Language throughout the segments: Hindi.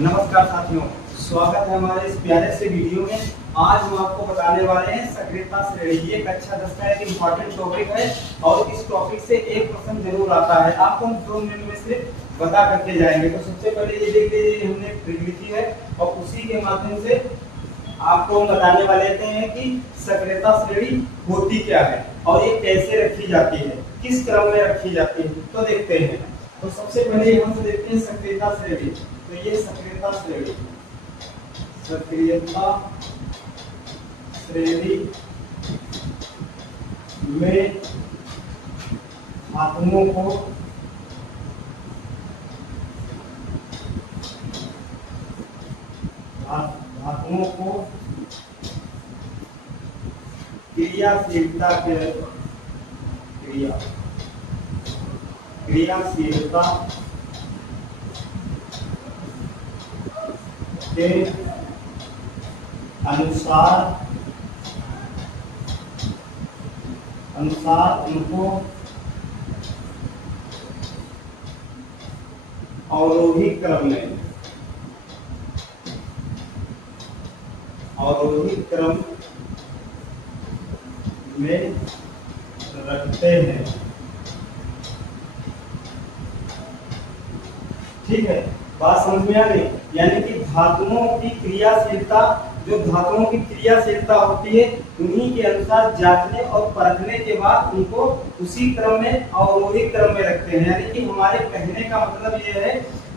नमस्कार साथियों, स्वागत है हमारे इस प्यारे से वीडियो में। आज हम आपको बताने वाले हैं सक्रियता श्रेणी। ये कक्षा 10 का एक इम्पोर्टेंट टॉपिक है और इस टॉपिक से एक प्रश्न जरूर आता है। आपको हम 2 मिनट में सिर्फ बता करके जाएंगे। तो सबसे पहले ये देख लीजिए, हमने ट्रिक लिखी है और उसी के माध्यम से आपको हम बताने वाले हैं कि सक्रियता श्रेणी होती क्या है और ये कैसे रखी जाती है, किस क्रम में रखी जाती है। तो देखते हैं। तो सबसे पहले यहाँ से देखते हैं सक्रियता श्रेणी। तो ये सक्रियता श्रेणी में धातुओं को क्रियाशीलता के अनुसार उनको अवरोही क्रम में रखते हैं। ठीक है, बात समझ में आ गई। यानी कि धातुओं की क्रियाशीलता, जो धातुओं की क्रियाशीलता होती है, उन्हीं के अनुसार जांचने और परखने के बाद उनको उसी क्रम में अवरोही क्रम में रखते हैं। यानी कि हमारे कहने का मतलब यह है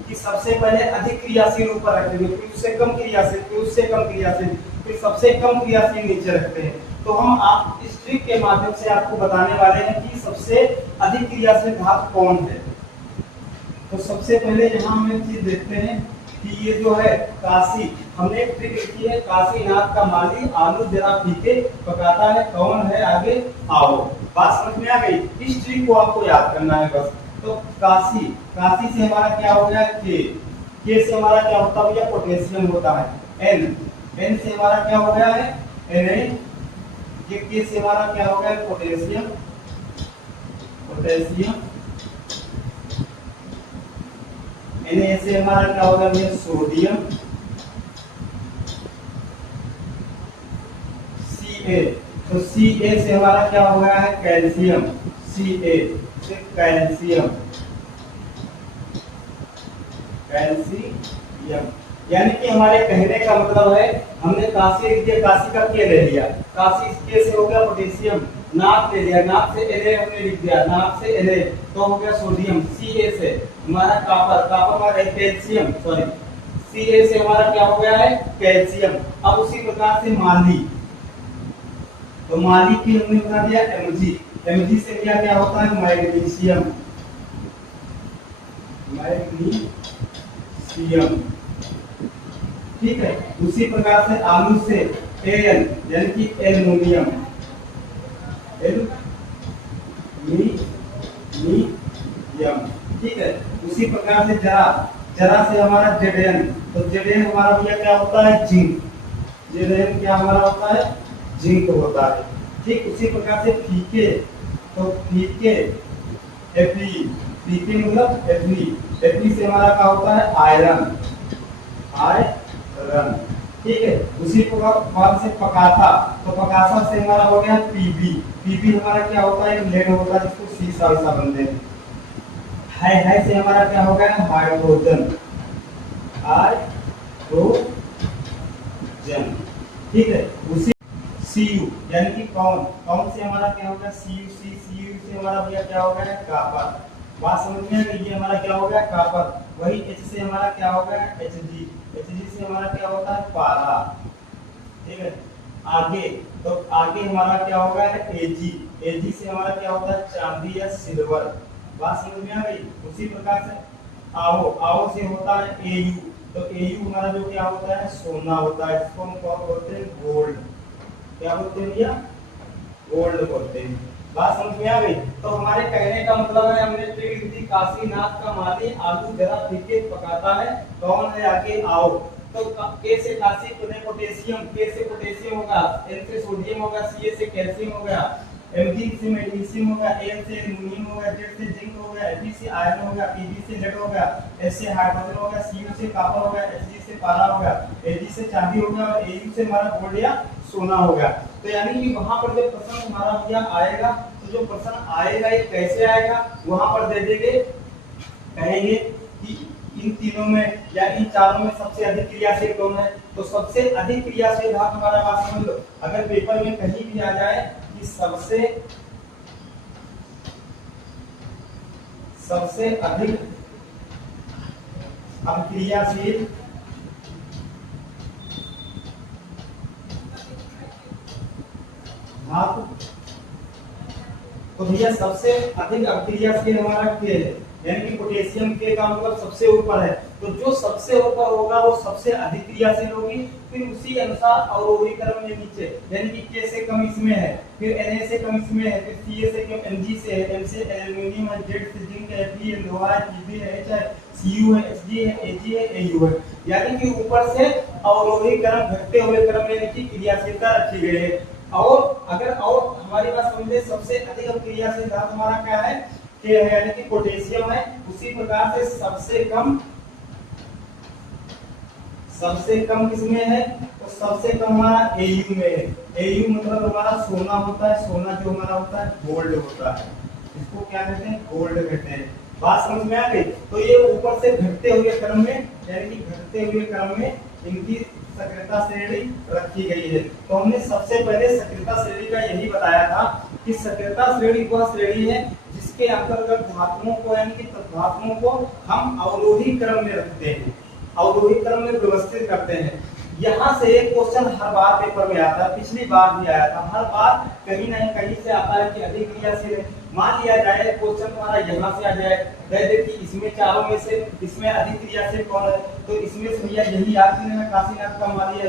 कि सबसे पहले अधिक क्रियाशील ऊपर रखते हैं, फिर उससे कम क्रियाशील, फिर उससे कम क्रियाशील, फिर सबसे कम क्रियाशील नीचे रखते हैं। तो हम आप इस ट्रिक के माध्यम से आपको बताने वाले हैं कि सबसे अधिक क्रियाशील धातु कौन है। तो सबसे पहले यहाँ हम एक चीज देखते हैं कि ये जो है काशी, हमने एक ट्रिक लिखी है, काशीनाथ का माली आलू जरा फीके पकाता है, कौन है आगे आओ। बात समझ में आ गई। इस ट्रिक को आपको याद करना है बस। तो काशी से हमारा क्या हो गया के से हमारा क्या होता है भैया, पोटेशियम होता है। एन से हमारा क्या हो गया है Na, ये के से हमारा क्या हो गया है पोटेशियम। Na से हमारा क्या होगा भैया सोडियम। Ca, तो Ca से हमारा क्या हो गया है कैल्शियम। Ca से कैल्शियम। यानी कि हमारे कहने का मतलब है, हमने काशी लिख दिया, काशी का के ले लिया, काशी के से हो गया पोटेशियम, नाक ले लिया, नाक से Na हमने लिख दिया, नाक से Na तो हो गया सोडियम। Ca से हमारा कापर हमारा कैल्शियम, सॉरी Ca से हमारा क्या हो गया है कैल्शियम। अब उसी प्रकार से माली, तो माली की हमने बता दिया Mg से क्या होता है मैग्नीशियम। ठीक है, उसी प्रकार से आलू से Al यानी कि एल्युमिनियम। ठीक है, उसी प्रकार से जरा से हमारा Zn, तो Zn हमारा भैया क्या होता है जिंक। Zn क्या हमारा होता है जिंक होता है। ठीक, उसी प्रकार से फीके, तो फीके मतलब Fe से हमारा क्या होता है आयरन। ठीक है, उसी प्रकार से पकाथा, तो पकाथा से हमारा हो गया Pb हमारा क्या होता है लेड होता है, जिसको सीसा बनते हैं। है से हमारा क्या हो गया हाइड्रोजन। ठीक है, उसी Cu यानी कि कौन से हमारा क्या होगा Cu से हमारा भैया क्या हो गया कॉपर। बात समझ में आ गई। ये हमारा क्या हो गया कॉपर। वही H से हमारा क्या हो गया Hg से हमारा क्या होता है पारा। ठीक है, आगे हमारा क्या होगा Ag से हमारा क्या होता है चांदी या सिल्वर। बात समझ में आ गई। उसी प्रकार से आओ से होता है Au, तो Au हमारा जो क्या होता है सोना होता है, इसको हम क्या बोलते हैं गोल्ड। क्या बोलते हैं भैया गोल्ड बोलते हैं। बात समझ में आ गई। तो हमारे कहने का मतलब है, हमने ट्रिक दी काशीनाथ का माली आलू जरा फीके पकाता है, कौन है आगे आओ। तो के से काशी पोटेशियम, के से पोटेशियम होगा, N से सोडियम होगा, Ca से कैल्शियम हो गया, Mg से मैग्नीशियम हो गया, Al से एल्युमिनियम हो गया, Z से जिंक हो गया, Fe से आयरन हो गया, Pb से लेड हो गया, H से हाइड्रोजन हो गया, Cu से कॉपर हो गया, Hg से पारा हो गया, Ag से चांदी हो गया और Au से हमारा गोल्ड या सोना हो गया। तो यानी कि वहां पर जो प्रश्न हमारा भैया आएगा, तो जो प्रश्न आएगा ये कैसे आएगा, वहां पर दे देंगे, कहेंगे कि इन तीनों में या इन चारों में सबसे अधिक क्रियाशील कौन है। तो सबसे अधिक क्रियाशील धातु हमारा बात समझ लो, अगर पेपर में कहीं भी आ जाए कि सबसे अधिक अभिक्रियाशील धातु, तो भैया सबसे अधिक अभिक्रियाशील हमारा के है, यानी कि पोटेशियम के का मतलब सबसे ऊपर है। तो जो सबसे ऊपर होगा वो सबसे अधिक क्रियाशील होगी, फिर उसी अनुसार अवरोही क्रम में नीचे, यानी कि के से कम इसमें है, फिर Na से कम इसमें है, फिर Ca से कम Mg से है, M से एल्युमिनियम है, Z से जिंक है, Fe है लोहा है, Pb है H है, Cu है, Hg है, Ag है, Au है। यानी कि ऊपर से अवरोही क्रम घटते हुए क्रम में की क्रियाशीलता रखी गई है। और अगर और हमारी बात समझे, सबसे अधिक क्रियाशील धातु हमारा क्या है, के है, यानी कि पोटेशियम है। उसी प्रकार से सबसे कम किसमें है, तो सबसे कम हमारा Au में है। Au मतलब हमारा सोना होता है, सोना जो हमारा होता है गोल्ड होता है, इसको क्या कहते हैं, गोल्ड कहते हैं। बात समझ में आ गई। तो ये ऊपर से घटते हुए क्रम में, यानी कि घटते हुए क्रम में इनकी सक्रियता श्रेणी रखी गई है। तो हमने सबसे पहले सक्रियता श्रेणी का यही बताया था कि सक्रियता श्रेणी वह श्रेणी है जिसके अंतर्गत धातुओं को, यानी कि धातुओं को हम अवरोही क्रम में रखते हैं, अवरोही क्रम में व्यवस्थित करते हैं। यहाँ से एक क्वेश्चन हर बार पेपर में आता है, पिछली बार भी आया था, हर बार कहीं ना कहीं से आता है कि अधिक क्रियाशील है। मान लिया जाए क्वेश्चन तुम्हारा यहाँ से आ जाए, कह दे कि इसमें चारों में से इसमें अधिक क्रियाशील कौन है, तो इसमें से भैया यही याद करना, काशीनाथ का मान लिया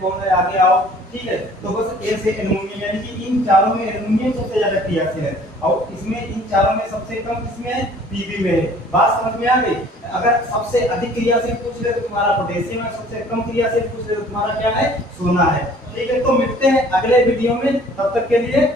कौन है, आगे आओ, ठीक है। तो बस ए से एल्युमिनियम, यानी कि इन चारों में एल्युमिनियम सबसे ज्यादा क्रियाशील है, और इसमें इन चारों में सबसे कम किसमें है, पीबी में है। बात समझ में आ गई। अगर सबसे अधिक क्रियाशील पूछ ले तो तुम्हारा पोटेशियम है, सबसे कम क्रियाशील पूछ ले तो तुम्हारा क्या है, सोना है। ठीक है, तो मिलते हैं अगले वीडियो में, तब तक के लिए